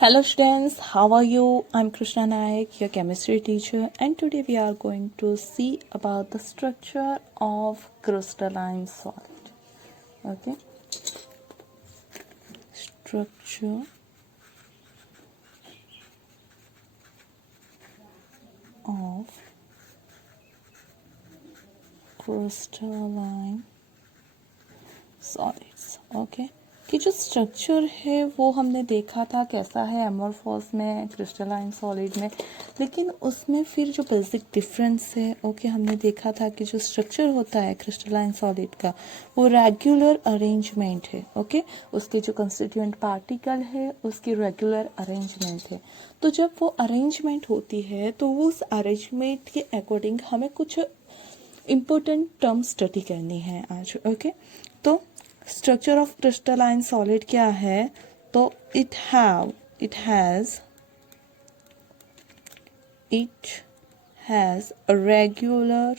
Hello students, how are you? I'm Krishna Naik, your chemistry teacher, and today we are going to see about the structure of crystalline solid. Okay, structure of crystalline solids. Okay, कि जो structure है वो हमने देखा था कैसा है एमोर्फोस में, क्रिस्टलाइन सॉलिड में, लेकिन उसमें फिर जो बेसिक डिफरेंस है ओके हमने देखा था कि जो स्ट्रक्चर होता है क्रिस्टलाइन सॉलिड का वो रेगुलर अरेंजमेंट है. ओके, उसके जो कंस्टिट्यूएंट पार्टिकल है उसकी रेगुलर अरेंजमेंट है. तो जब वो अरेंजमेंट होती है तो वो उस अरेंजमेंट के अकॉर्डिंग हमें कुछ इम्पोर्टेंट टर्म स्टडी करनी है आज. ओके, तो स्ट्रक्चर ऑफ क्रिस्टलाइन सॉलिड क्या है? तो it has a regular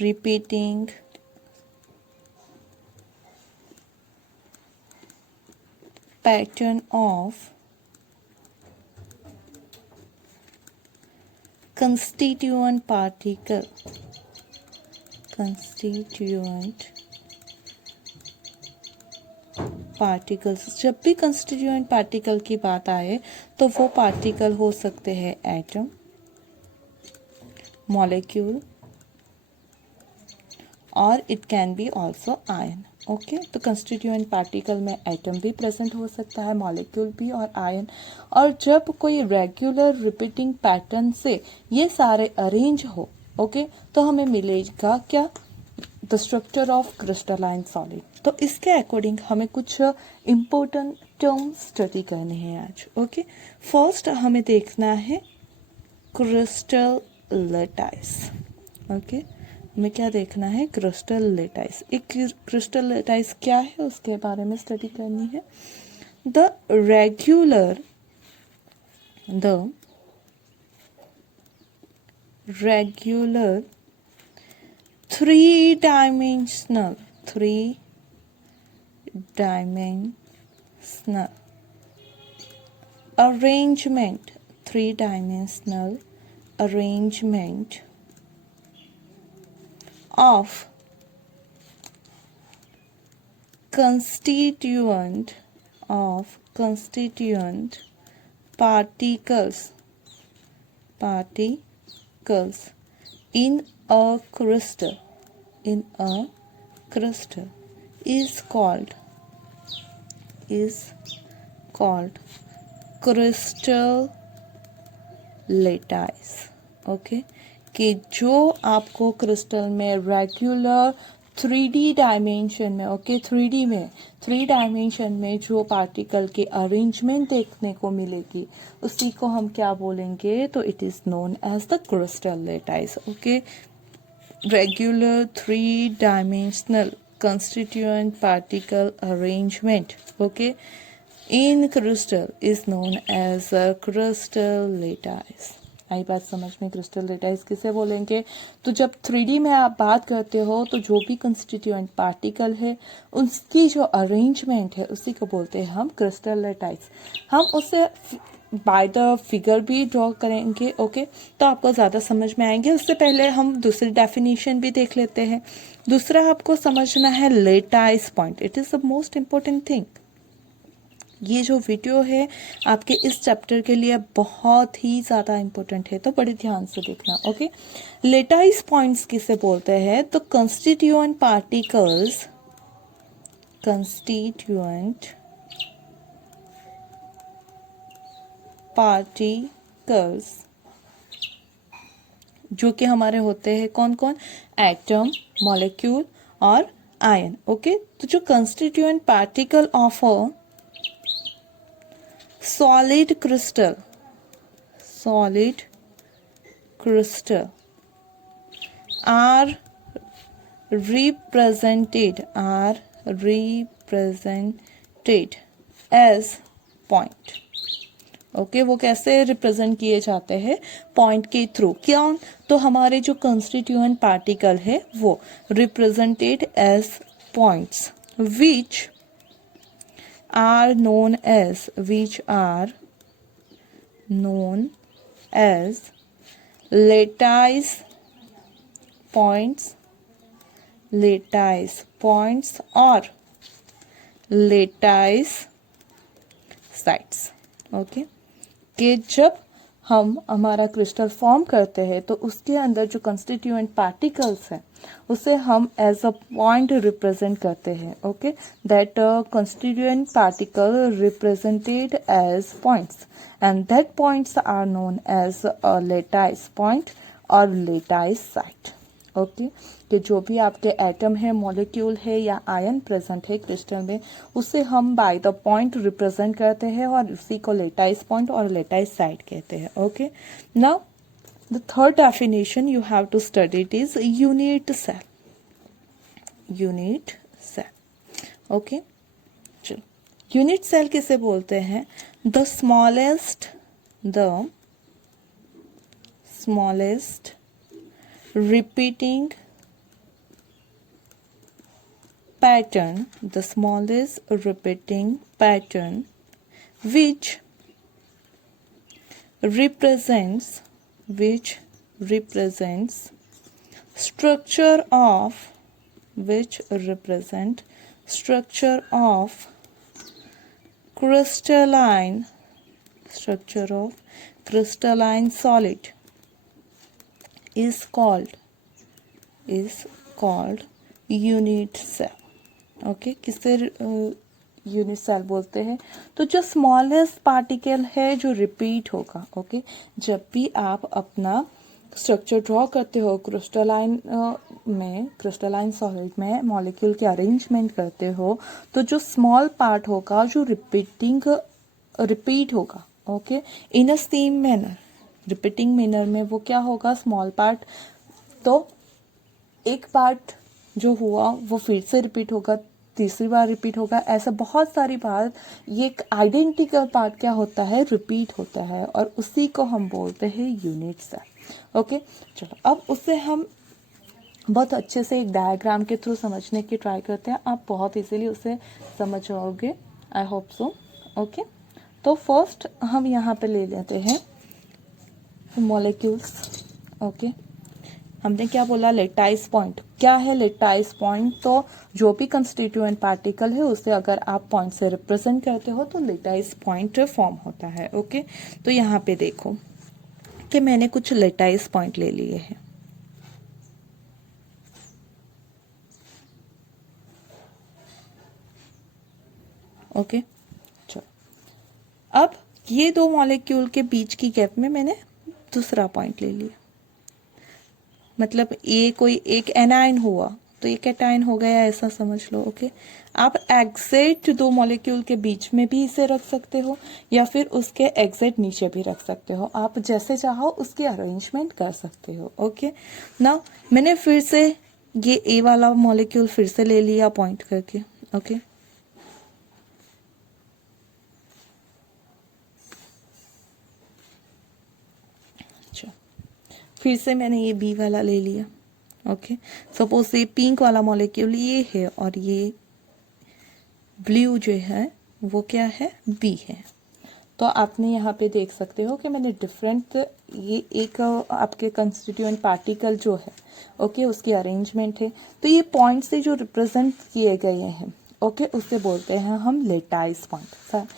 repeating pattern of constituent particles. जब भी कंस्टिट्यूएंट पार्टिकल की बात आए तो वो पार्टिकल हो सकते हैं एटम, मॉलिक्यूल और it can be also ion. Okay, तो कंस्टिट्यूएंट पार्टिकल में एटम भी प्रेजेंट हो सकता है, मॉलिक्यूल भी और आयन. और जब कोई रेगुलर रिपीटिंग पैटर्न से ये सारे अरेंज हो ओके तो हमें मिलेगा क्या? The structure of crystalline solid. तो इसके अकॉर्डिंग हमें कुछ इम्पोर्टेंट टर्म स्टडी करने हैं आज. ओके, फर्स्ट हमें देखना है क्रिस्टल लेटाइस. ओके, हमें क्या देखना है? Crystal lattice. एक क्रिस्टल लेटाइस क्या है उसके बारे में स्टडी करनी है. The regular three-dimensional arrangement of constituent particles in a crystal is called crystal lattice. Okay, कि जो आपको क्रिस्टल में रेगुलर 3D डायमेंशन में ओके 3 डायमेंशन में जो पार्टिकल के अरेंजमेंट देखने को मिलेगी उसी को हम क्या बोलेंगे? तो it is known as the crystal lattice. Okay, regular 3-dimensional constituent particle arrangement okay in crystal is known as a crystal lattice. आई बात समझ में? क्रिस्टल लेटाइस किसे बोलेंगे? तो जब 3D में आप बात करते हो तो जो भी कंस्टिट्यूएंट पार्टिकल है उसकी जो अरेंजमेंट है उसी को बोलते हैं हम क्रिस्टल लेटाइस. हम उसे बाय द फिगर भी ड्रॉ करेंगे ओके तो आपको ज़्यादा समझ में आएंगे. उससे पहले हम दूसरी डेफिनेशन भी देख लेते हैं. दूसरा आपको समझना है lattice point. It is the most important thing. ये जो वीडियो है आपके इस चैप्टर के लिए बहुत ही ज़्यादा इम्पोर्टेंट है, तो बड़े ध्यान से देखना. ओके, लेटाइस पॉइंट्स किसे बोलते हैं? तो कंस्टिट्यूएंट पार्टिकल्स जो कि हमारे होते हैं कौन कौन? एटम, मॉलिक्यूल और आयन. ओके, तो जो constituent particle of a solid crystal are represented as point. Okay, वो कैसे रिप्रेजेंट किए जाते हैं? पॉइंट के थ्रू. क्या? तो हमारे जो कंस्टिट्यूएंट पार्टिकल है वो represented as points which are known as lattice points or lattice sites. Okay, कि जब हम हमारा क्रिस्टल फॉर्म करते हैं तो उसके अंदर जो कंस्टिट्यूएंट पार्टिकल्स हैं उसे हम एज अ पॉइंट रिप्रेजेंट करते हैं. Okay, that constituent particle represented as points and that points are known as a lattice point और लेटाइस साइट. ओके, कि जो भी आपके एटम है, मॉलिक्यूल है या आयन प्रेजेंट है क्रिस्टल में, उसे हम बाय द पॉइंट रिप्रेजेंट करते हैं और उसी को लेटाइस पॉइंट और लेटाइस साइट कहते हैं. Okay, now the third definition you have to study it is unit cell. Unit cell. Okay, चलो, यूनिट सेल किसे बोलते हैं? The smallest repeating pattern, the smallest repeating pattern which represents structure of crystalline solid is called unit cell. Okay, किसे unit cell बोलते हैं? तो जो smallest particle है जो रिपीट होगा. ओके, जब भी आप अपना स्ट्रक्चर ड्रॉ करते हो क्रिस्टलाइन सॉलिड में मॉलिक्यूल के अरेंजमेंट करते हो, तो जो स्मॉल पार्ट होगा जो रिपीट होगा. ओके, इन अ सेम मैनर, रिपीटिंग मैनर में वो क्या होगा? Small part. तो एक पार्ट जो हुआ वो फिर से रिपीट होगा, तीसरी बार रिपीट होगा, ऐसा बहुत सारी बार. ये एक आइडेंटिकल पार्ट क्या होता है? रिपीट होता है और उसी को हम बोलते हैं यूनिट सेल. ओके, चलो, अब उसे हम बहुत अच्छे से एक डायग्राम के थ्रू समझने की ट्राई करते हैं. आप बहुत इजीली उसे समझ जाओगे, आई होप सो. ओके, तो फर्स्ट हम यहाँ पे ले लेते हैं मॉलिक्यूल्स. ओके, हमने क्या बोला? Lattice point. क्या है लेटाइस पॉइंट? तो जो भी कंस्टिट्यूएंट पार्टिकल है उसे अगर आप पॉइंट से रिप्रेजेंट करते हो तो लेटाइस पॉइंट फॉर्म होता है. ओके, तो यहाँ पे देखो कि मैंने कुछ लेटाइस पॉइंट ले लिए हैं. ओके, चलो, अब ये दो मॉलिक्यूल के बीच की गैप में मैंने दूसरा पॉइंट ले लिया. मतलब ये कोई एक एनाइन हुआ तो ये कैटाइन हो गया, ऐसा समझ लो. ओके, आप एग्जैक्ट दो मॉलिक्यूल के बीच में भी इसे रख सकते हो या फिर उसके एग्जैक्ट नीचे भी रख सकते हो. आप जैसे चाहो उसकी अरेंजमेंट कर सकते हो. ओके, नाउ मैंने फिर से ये ए वाला मॉलिक्यूल फिर से ले लिया पॉइंट करके. ओके, फिर से मैंने ये बी वाला ले लिया. ओके, सपोज ये पिंक वाला मॉलिक्यूल ये है और ये ब्लू जो है वो क्या है? बी है. तो आपने यहाँ पे देख सकते हो कि मैंने डिफरेंट, ये एक आपके कंस्टिट्यूएंट पार्टिकल जो है, ओके, उसकी अरेंजमेंट है. तो ये पॉइंट से जो रिप्रेजेंट किए गए हैं, ओके, उसे बोलते हैं हम लेटाइस पॉइंट.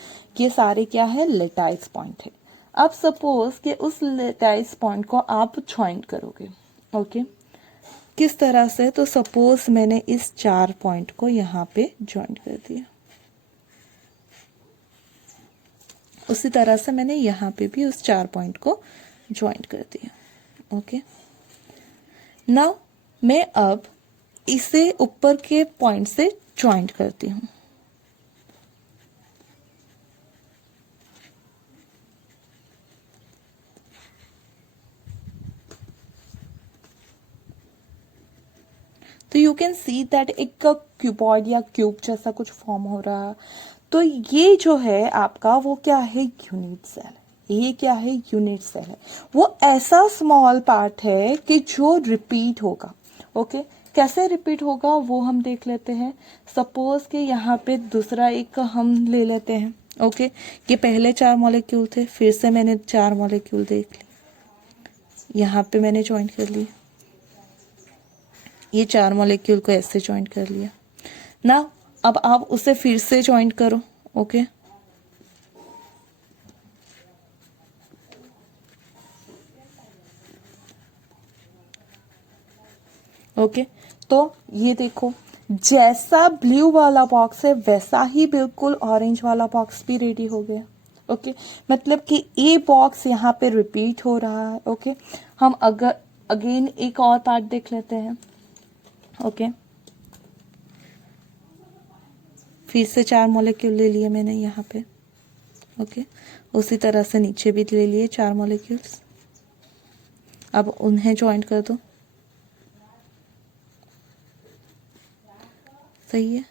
ये सारे क्या है? लेटाइस पॉइंट है. अब सपोज कि उस लेटाइस पॉइंट को आप ज्वाइन करोगे. ओके, किस तरह से? तो सपोज मैंने इस 4 पॉइंट को यहाँ पे ज्वाइन कर दिया, उसी तरह से मैंने यहाँ पे भी उस 4 पॉइंट को ज्वाइन कर दिया. ओके, नाउ मैं अब इसे ऊपर के पॉइंट से ज्वाइन करती हूँ. तो यू कैन सी दैट एक क्यूबॉइड या क्यूब जैसा कुछ फॉर्म हो रहा है. तो ये जो है आपका वो क्या है? Unit cell. ये क्या है? यूनिट सेल है. वो ऐसा स्मॉल पार्ट है कि जो रिपीट होगा. ओके, कैसे रिपीट होगा वो हम देख लेते हैं। सपोज कि यहाँ पे दूसरा एक हम ले लेते हैं। ओके, ये पहले 4 मॉलिक्यूल थे, फिर से मैंने 4 मॉलिक्यूल देख ली, यहाँ पे मैंने ज्वाइन कर लिया, ये 4 मॉलिक्यूल को ऐसे ज्वाइन कर लिया ना। अब आप उसे फिर से ज्वाइन करो। ओके, ओके, तो ये देखो जैसा ब्लू वाला बॉक्स है वैसा ही बिल्कुल ऑरेंज वाला बॉक्स भी रेडी हो गया। ओके, मतलब कि ए बॉक्स यहाँ पे रिपीट हो रहा है। ओके, हम अगर अगेन एक और पार्ट देख लेते हैं। ओके, फिर से 4 मॉलिक्यूल ले लिए मैंने यहाँ पे। ओके, उसी तरह से नीचे भी ले लिए 4 मॉलिक्यूल्स। अब उन्हें ज्वाइन कर दो। सही है।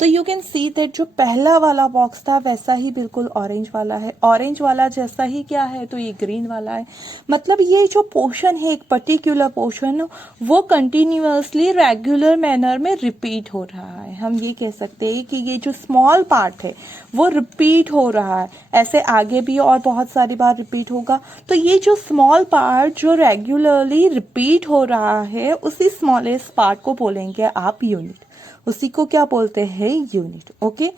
तो यू कैन सी दैट जो पहला वाला बॉक्स था वैसा ही बिल्कुल ऑरेंज वाला है, ऑरेंज वाला जैसा ही क्या है तो ये ग्रीन वाला है। मतलब ये जो पोर्शन है, एक पर्टिकुलर पोर्शन, वो कंटिन्यूअसली रेगुलर मैनर में रिपीट हो रहा है। हम ये कह सकते हैं कि ये जो स्मॉल पार्ट है वो रिपीट हो रहा है, ऐसे आगे भी और बहुत सारी बार रिपीट होगा। तो ये जो स्मॉल पार्ट जो रेगुलरली रिपीट हो रहा है उसी स्मॉलेस्ट पार्ट को बोलेंगे आप यूनिट, उसी को क्या बोलते हैं unit. Okay,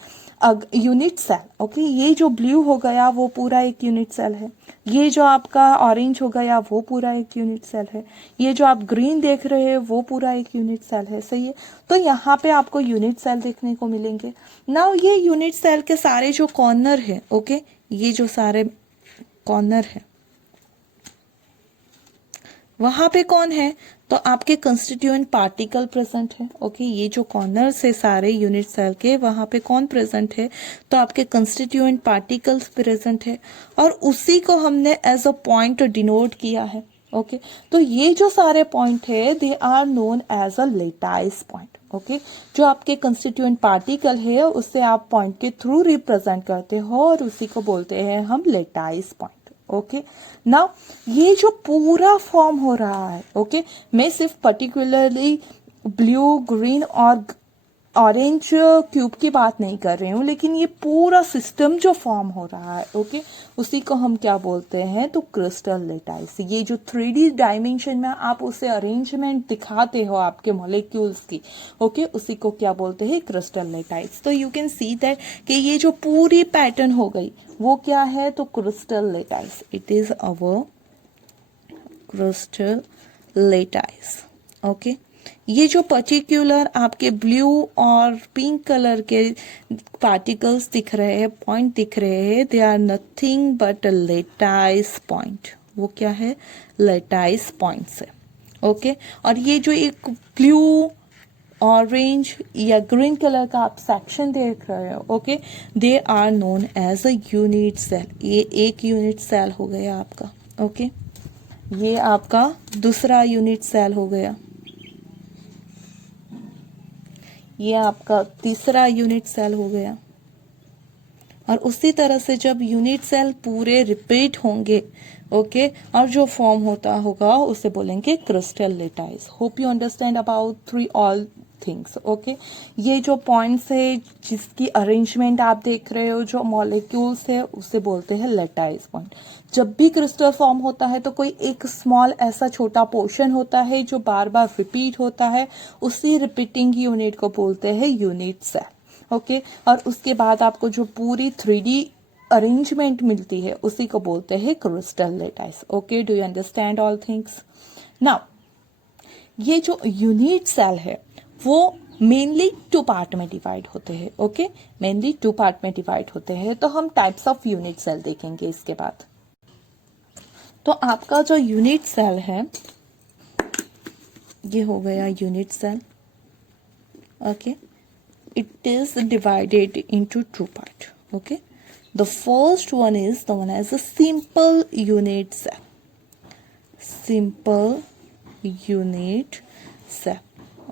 unit cell. Okay, ये जो ब्लू हो गया वो पूरा एक यूनिट सेल है, ये जो आपका ऑरेंज हो गया वो पूरा एक यूनिट सेल है, ये जो आप ग्रीन देख रहे हैं वो पूरा एक यूनिट सेल है। सही है, तो यहाँ पे आपको यूनिट सेल देखने को मिलेंगे। नाउ ये यूनिट सेल के सारे जो कॉर्नर है, ओके, ये जो सारे कॉर्नर है वहां पे कौन है तो आपके कंस्टिट्यूएंट पार्टिकल प्रेजेंट है। ओके, ये जो कॉर्नर से सारे यूनिट सेल के वहां पे कौन प्रेजेंट है तो आपके कंस्टिट्यूएंट पार्टिकल्स प्रेजेंट है, और उसी को हमने एज अ पॉइंट डिनोट किया है। ओके, तो ये जो सारे पॉइंट है they are known as a lattice point. Okay, जो आपके कंस्टिट्यूएंट पार्टिकल है उससे आप पॉइंट के थ्रू रिप्रेजेंट करते हो और उसी को बोलते हैं हम लेटाइस पॉइंट। ओके, नाउ ये जो पूरा फॉर्म हो रहा है, ओके, मैं सिर्फ पर्टिकुलरली ब्लू, ग्रीन और ऑरेंज क्यूब की बात नहीं कर रही हूँ, लेकिन ये पूरा सिस्टम जो फॉर्म हो रहा है, ओके, उसी को हम क्या बोलते हैं तो क्रिस्टल लेटाइस। ये जो 3D डायमेंशन में आप उसे अरेंजमेंट दिखाते हो आपके मॉलिक्यूल्स की, ओके, उसी को क्या बोलते हैं क्रिस्टल लेटाइस। तो यू कैन सी दैट कि ये जो पूरी पैटर्न हो गई वो क्या है तो crystal lattice, it is our crystal lattice. Okay, ये जो पर्टिकुलर आपके ब्लू और पिंक कलर के पार्टिकल्स दिख रहे हैं, पॉइंट दिख रहे हैं, they are nothing but lattice point. वो क्या है लेटाइस पॉइंट्स है। ओके, और ये जो एक ब्लू, ऑरेंज या ग्रीन कलर का आप सेक्शन देख रहे हो, okay, they are known as a unit cell. ये एक यूनिट सेल हो गया आपका। ओके, ये आपका दूसरा यूनिट सेल हो गया, ये आपका तीसरा यूनिट सेल हो गया। और उसी तरह से जब यूनिट सेल पूरे रिपीट होंगे, ओके, और जो फॉर्म होता होगा उसे बोलेंगे crystal lattice. Hope you understand about 3 all things. Okay, ये जो पॉइंट्स है जिसकी अरेंजमेंट आप देख रहे हो, जो मॉलिक्यूल्स है, उसे बोलते हैं लेटाइस पॉइंट। जब भी क्रिस्टल फॉर्म होता है तो कोई एक स्मॉल ऐसा छोटा पोर्शन होता है जो बार बार रिपीट होता है, उसी रिपीटिंग यूनिट को बोलते हैं यूनिट सेल। ओके, और उसके बाद आपको जो पूरी 3D अरेंजमेंट मिलती है उसी को बोलते हैं crystal lattice. Okay, do you understand all things? Now ये जो यूनिट सेल है वो मेनली 2 पार्ट में डिवाइड होते हैं। ओके, मेनली 2 पार्ट में डिवाइड होते हैं। तो हम टाइप्स ऑफ यूनिट सेल देखेंगे इसके बाद। तो आपका जो यूनिट सेल है ये हो गया unit cell. Okay, it is divided into 2 parts. Okay, the first one is known as a simple unit cell. Simple unit cell.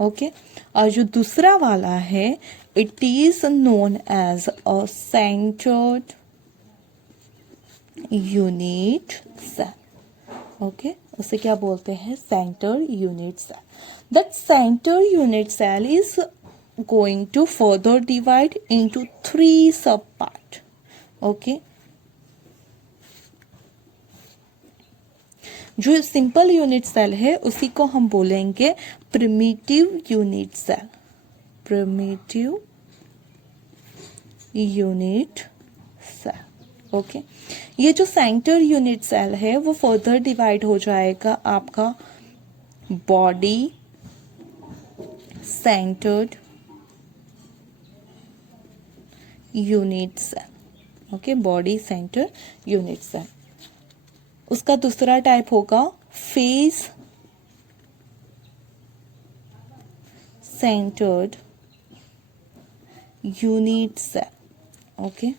Okay, और जो दूसरा वाला है it is known as a centered unit cell. Okay, उसे क्या बोलते हैं, centre unit cell. That centre unit cell is going to further divide into 3 sub part. Okay, जो सिंपल यूनिट सेल है उसी को हम बोलेंगे primitive unit cell. Primitive unit cell. Okay, ये जो सेंटर यूनिट सेल है वो फर्दर डिवाइड हो जाएगा आपका body centred unit cell. Okay, body centre unit cell. उसका दूसरा टाइप होगा face centred unit cell. Okay,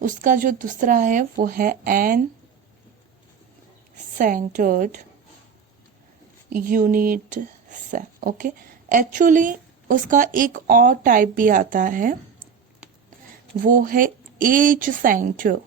उसका जो दूसरा है वो है end centred unit cell. Okay, actually उसका एक और टाइप भी आता है, वो है edge centred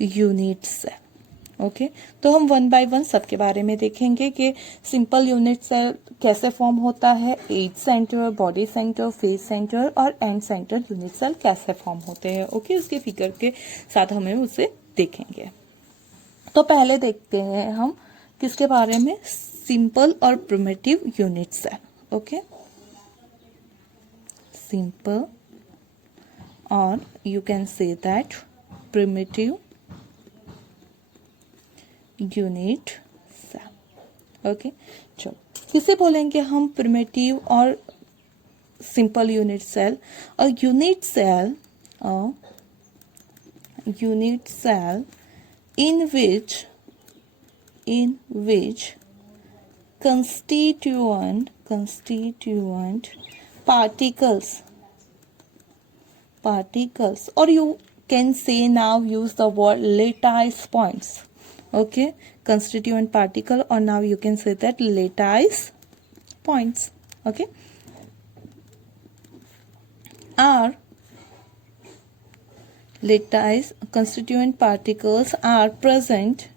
unit cell. Okay, तो हम वन बाय वन सबके बारे में देखेंगे कि सिंपल यूनिट सेल कैसे फॉर्म होता है, edge centre, body centre, face centre और एंड सेंटर यूनिट सेल कैसे फॉर्म होते हैं। ओके, उसके फिगर के साथ हमें उसे देखेंगे। तो पहले देखते हैं हम किसके बारे में, सिंपल और primitive unit cell. Okay, simple और you can say that primitive unit cell. Okay, चलो किसे बोलेंगे हम प्रिमिटिव और simple unit cell. A unit cell in which constituent particles, or you can say now use the word lattice points. Okay, constituent particle, or now you can say that lattice points. Okay, are lattice constituent particles are present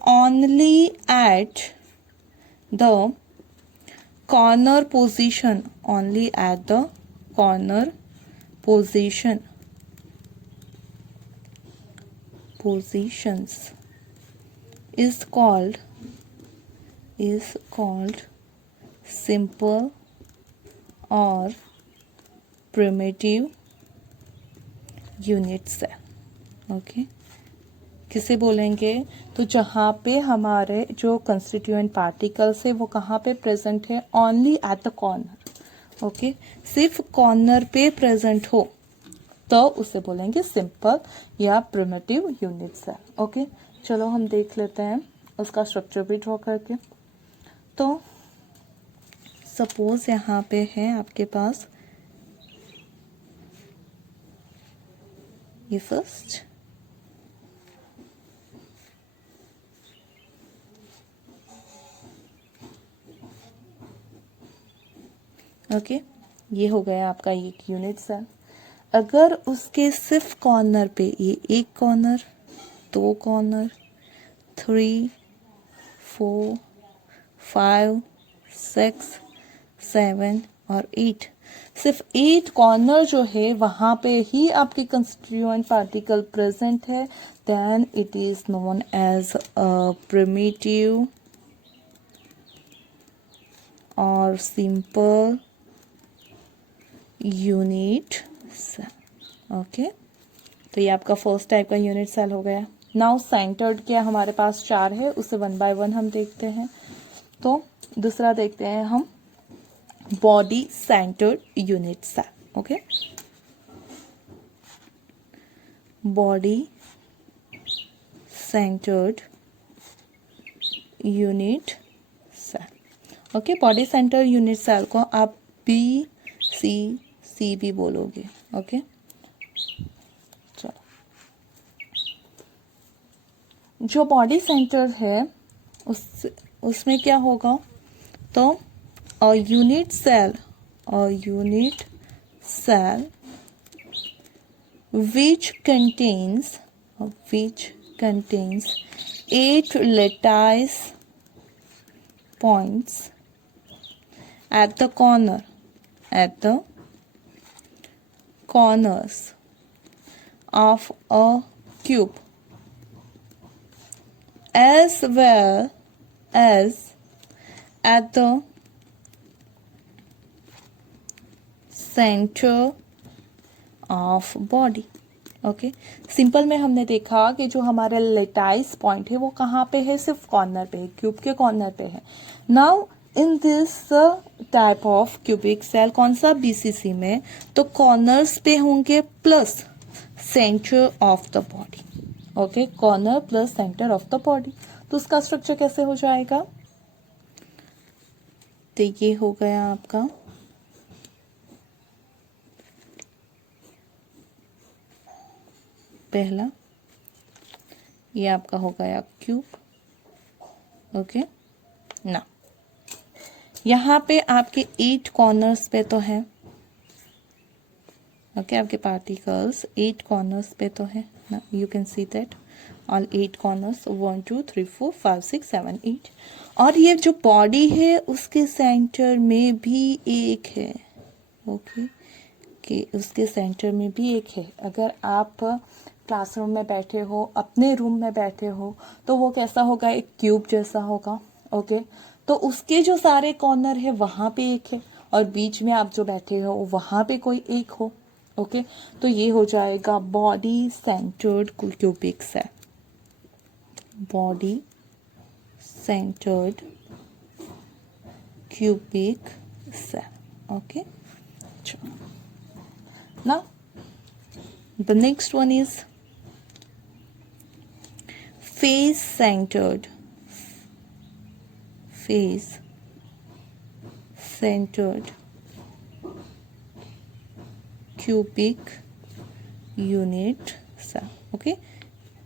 only at the corner position, only at the corner positions is called simple or primitive unit cell. Okay, किसे बोलेंगे, तो जहाँ पे हमारे जो constituent particles है वो कहाँ पे प्रेजेंट है, only at the corner. Okay, सिर्फ कॉर्नर पे प्रेजेंट हो तो उसे बोलेंगे सिंपल या प्रिमिटिव यूनिट सेल। ओके, चलो हम देख लेते हैं उसका स्ट्रक्चर भी ड्रॉ करके। तो सपोज यहाँ पे है आपके पास ये फर्स्ट, ओके, ये हो गया आपका एक यूनिट सेल। अगर उसके सिर्फ कॉर्नर पे ये एक कॉर्नर, दो कॉर्नर, 3, 4, 5, 6, 7 और 8, सिर्फ 8 कॉर्नर जो है वहां पे ही आपके कंस्टिट्यूएंट पार्टिकल प्रेजेंट है, then it is known as a primitive और सिंपल यूनिट सेल। ओके, तो ये आपका फर्स्ट टाइप का यूनिट सेल हो गया। नाउ सेंटर्ड क्या हमारे पास 4 है, उसे वन बाय वन हम देखते हैं। तो दूसरा देखते हैं हम body centred unit cell. Okay, body centred unit cell. Okay, body centre unit cell को आप BCC भी बोलोगे। ओके, चलो, जो बॉडी सेंटर है उसमें क्या होगा, तो a unit cell which contains 8 lattice points at the corners of a cube, as well as at the center of body. Okay, simple में हमने देखा कि जो हमारा लेटाइस पॉइंट है वो कहाँ पे है, सिर्फ कॉर्नर पे है, क्यूब के कॉर्नर पे है. Now in this type of cubic cell, कौन सा, बीसीसी में, तो कॉर्नर्स पे होंगे plus centre of the body. Okay, corner plus centre of the body. तो उसका स्ट्रक्चर कैसे हो जाएगा, तो ये हो गया आपका पहला, ये आपका हो गया क्यूब. ओके, ना यहाँ पे आपके 8 कॉर्नर्स पे तो है. ओके, आपके पार्टिकल्स 8 कॉर्नर्स पे तो है ना. You can see that all 8 corners, 1 2 3 4 5 6 7 8. और ये जो बॉडी है उसके सेंटर में भी एक है. ओके, कि उसके सेंटर में भी एक है. अगर आप क्लासरूम में बैठे हो, अपने रूम में बैठे हो, तो वो कैसा होगा, एक क्यूब जैसा होगा. ओके, तो उसके जो सारे कॉर्नर है वहां पे एक है, और बीच में आप जो बैठे हो वहां पे कोई एक हो. ओके, तो ये हो जाएगा body centred cubic cell. Body centred cubic cell. Okay, now the next one is face centered cubic unit cell. Okay,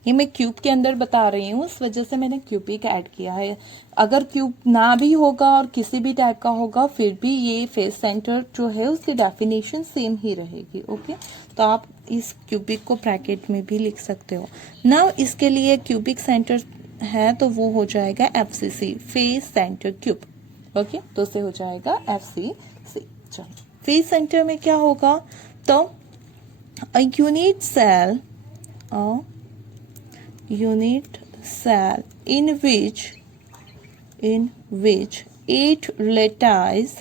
ये मैं क्यूब के अंदर बता रही हूँ, इस वजह से मैंने क्यूबिक ऐड किया है. अगर क्यूब ना भी होगा और किसी भी टाइप का होगा, फिर भी ये फेस सेंटर जो है उसकी डेफिनेशन सेम ही रहेगी. ओके, तो आप इस क्यूबिक को ब्रैकेट में भी लिख सकते हो. नाउ इसके लिए क्यूबिक सेंटर है तो वो हो जाएगा FCC, face centre cube. Okay, तो उससे हो जाएगा FCC. चलो, फेस सेंटर में क्या होगा, तो a unit cell in which 8 lattice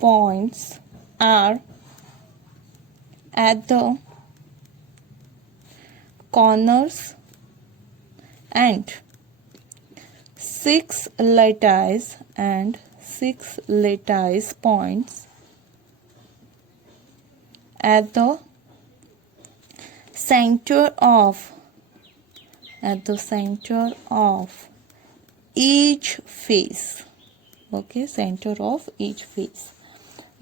points are at the corners and 6 lattice points at the center of each face. Okay, centre of each face.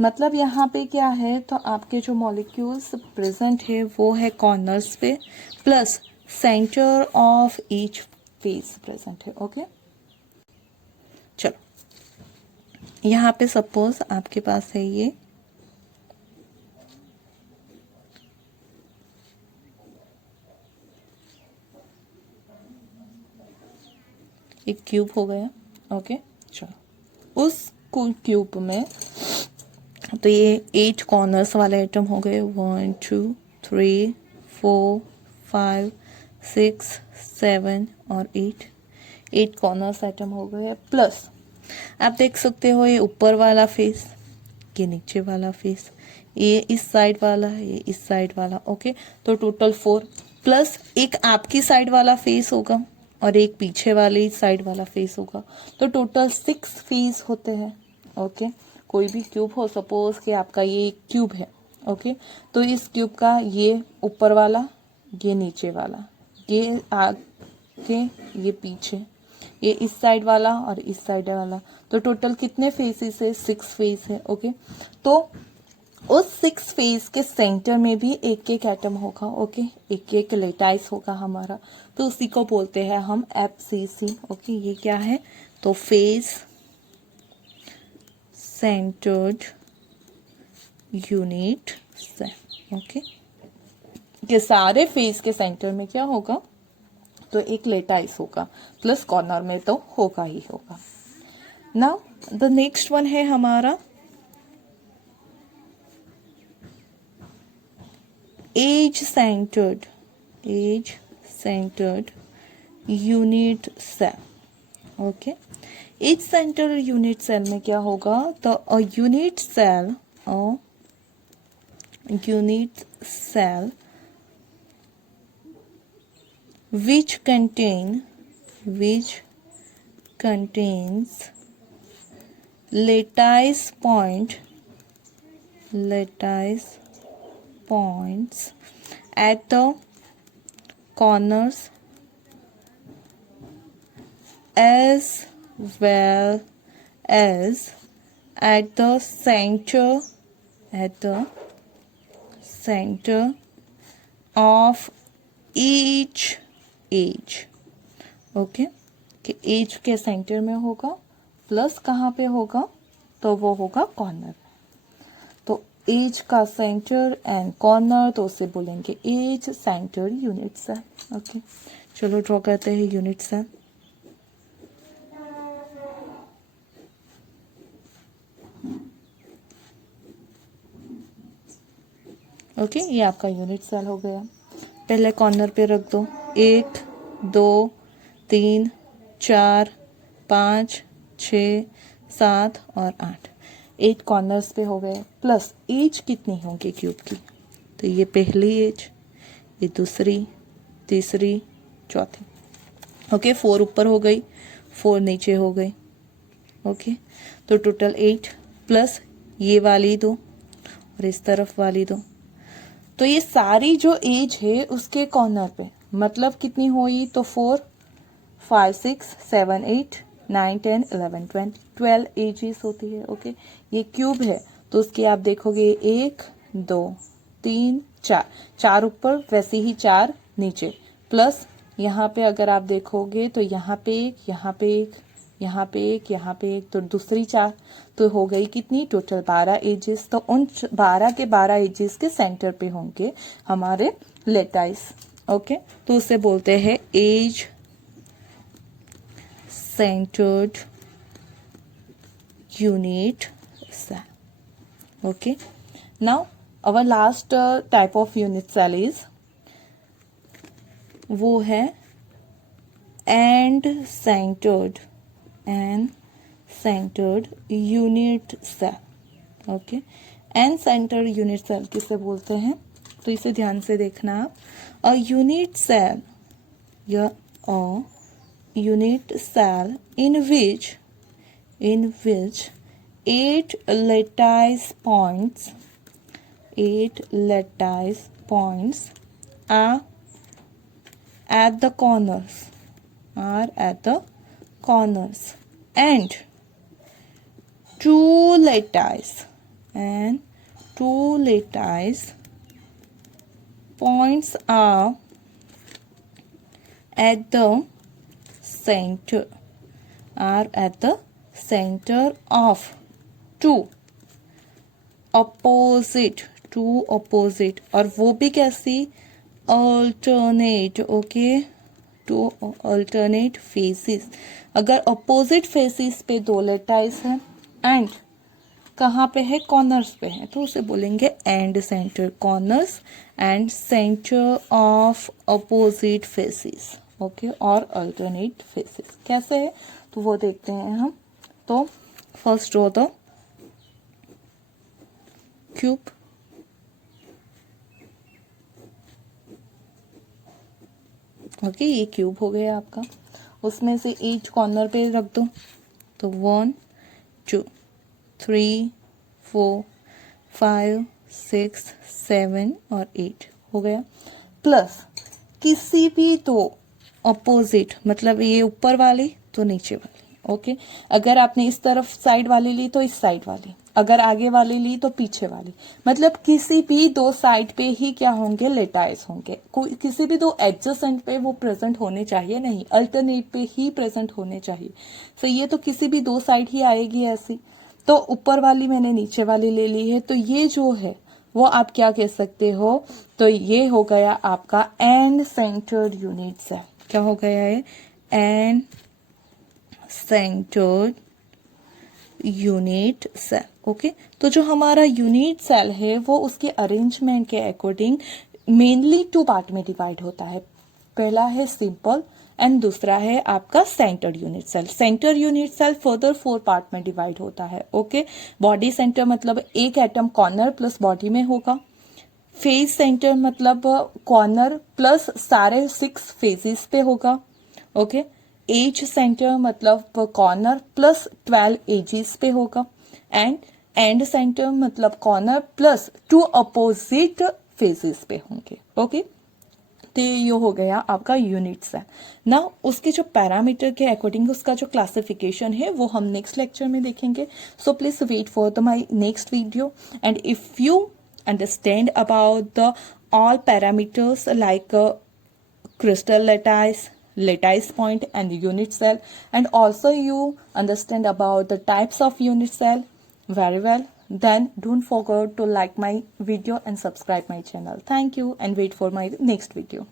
मतलब यहाँ पे क्या है, तो आपके जो मॉलिक्यूल्स प्रेजेंट है वो है कॉर्नर्स पे, plus centre of each face present है. ओके, चलो, यहाँ पे सपोज आपके पास है ये एक क्यूब हो गया. ओके, चलो, उस क्यूब में तो ये 8 कॉर्नर्स वाले आइटम हो गए, 1 2 3 4 5 6 7 और 8 कॉर्नर्स आइटम हो गए. प्लस आप देख सकते हो ये ऊपर वाला फेस, ये नीचे वाला फेस, ये इस साइड वाला, ये इस साइड वाला. ओके, तो टोटल 4, प्लस एक आपकी साइड वाला फेस होगा और एक पीछे वाली साइड वाला फेस होगा. तो टोटल 6 फेस होते हैं. ओके, कोई भी क्यूब हो, सपोज कि आपका ये एक क्यूब है. ओके, तो इस क्यूब का ये ऊपर वाला, ये नीचे वाला, ये आगे, ये पीछे, ये इस साइड वाला और इस साइड वाला. तो टोटल कितने फेसेस है, 6 फेस है. ओके, तो उस 6 फेस के सेंटर में भी एक एक एटम होगा. ओके, एक एक लेटाइस होगा हमारा, तो उसी को बोलते हैं हम FCC. ओके, ये क्या है, तो face centred unit cell. Okay, कि सारे फेस के सेंटर में क्या होगा, तो एक लेटाइस होगा, प्लस कॉर्नर में तो होगा ही होगा। नाउ द नेक्स्ट वन है हमारा edge centred unit cell. Okay, edge centred unit cell में क्या होगा, तो a unit cell which contains lattice points at the corners as well as at the center of each edge. Okay, कि edge के centre में होगा, plus कहाँ पे होगा, तो वो होगा कॉर्नर। तो एज का सेंटर एंड कॉर्नर, तो उसे बोलेंगे edge centre unit cell. Okay, चलो ड्रॉ करते हैं यूनिट सेल। ओके, ये आपका यूनिट सेल हो गया। पहले कॉर्नर पे रख दो, 1 2 3 4 5 6 7 और 8, 8 कॉर्नर्स पे हो गए। प्लस एज कितनी होंगी क्यूब की, तो ये पहली एज, ये दूसरी, तीसरी, चौथी। ओके, 4 ऊपर हो गई, 4 नीचे हो गई। ओके, तो टोटल 8, प्लस ये वाली 2 और इस तरफ वाली 2। तो ये सारी जो एज है उसके कॉर्नर पे, मतलब कितनी हुई, तो 4 5 6 7 8 9 10 11 12 एजेस होती है। ओके, ये क्यूब है तो उसके आप देखोगे 1 2 3 4, 4 ऊपर, वैसे ही 4 नीचे, प्लस यहाँ पे अगर आप देखोगे तो यहाँ पे एक, यहाँ पे एक, यहाँ पे एक, यहाँ पे एक, तो दूसरी 4, तो हो गई कितनी, टोटल 12 एजेस। तो उन 12 के 12 एजेस के सेंटर पे होंगे हमारे लेटाइस। ओके, तो उसे बोलते हैं edge centred unit cell. Okay, now our last type of unit cell is, वो है end centred unit cell. Okay, end centred unit cell किसे बोलते हैं, तो इसे ध्यान से देखना आप। अ यूनिट सेल या a unit cell in which 8 lattice points are at the corners and 2 lattice points are at the center of two opposite, और वो भी कैसी, alternate। Okay, 2 alternate faces। अगर opposite faces पे 2 लेटाइस है एंड कहाँ पे है, कॉर्नर्स पे है, तो उसे बोलेंगे and centre, corners and centre of opposite faces. Okay, और अल्टरनेट फेसेस कैसे है, तो वो देखते हैं हम। तो first draw the cube. Okay, ये क्यूब हो गया आपका। उसमें से ईच कॉर्नर पे रख दो, तो 1 2 3 4 5 6 7 और 8 हो गया। प्लस किसी भी 2 अपोजिट, मतलब ये ऊपर वाली तो नीचे वाली। ओके, अगर आपने इस तरफ साइड वाली ली तो इस साइड वाली, अगर आगे वाली ली तो पीछे वाली, मतलब किसी भी 2 साइड पे ही क्या होंगे, लेटाइस होंगे। कोई किसी भी 2 एडजेसेंट पे वो प्रेजेंट होने चाहिए नहीं, अल्टरनेट पे ही प्रेजेंट होने चाहिए। तो ये तो किसी भी 2 साइड ही आएगी ऐसी। तो ऊपर वाली मैंने नीचे वाली ले ली है, तो ये जो है वो आप क्या कह सकते हो, तो ये हो गया आपका एंड सेंटर्ड यूनिट सेल। क्या हो गया है, end centred unit cell. Okay, तो जो हमारा यूनिट सेल है वो उसके अरेंजमेंट के अकॉर्डिंग मेनली टू पार्ट में डिवाइड होता है। पहला है सिंपल एंड दूसरा है आपका centred unit cell. Centre unit cell further 4 part में डिवाइड होता है। ओके, बॉडी सेंटर मतलब एक एटम कॉर्नर प्लस बॉडी में होगा। फेज सेंटर मतलब कॉर्नर प्लस सारे 6 फेजेस पे होगा। ओके, एज सेंटर मतलब कॉर्नर प्लस 12 एजेस पे होगा। एंड सेंटर मतलब कॉर्नर प्लस 2 अपोजिट फेजेस पे होंगे। ओके, तो ये हो गया आपका यूनिट्स है ना। उसके जो पैरामीटर के अकॉर्डिंग उसका जो क्लासिफिकेशन है वो हम नेक्स्ट लेक्चर में देखेंगे। So please wait for the my next video, and if you understand about the all parameters like crystal lattice point and the unit cell, and also you understand about the types of unit cell very well, then don't forget to like my video and subscribe my channel. Thank you, and wait for my next video.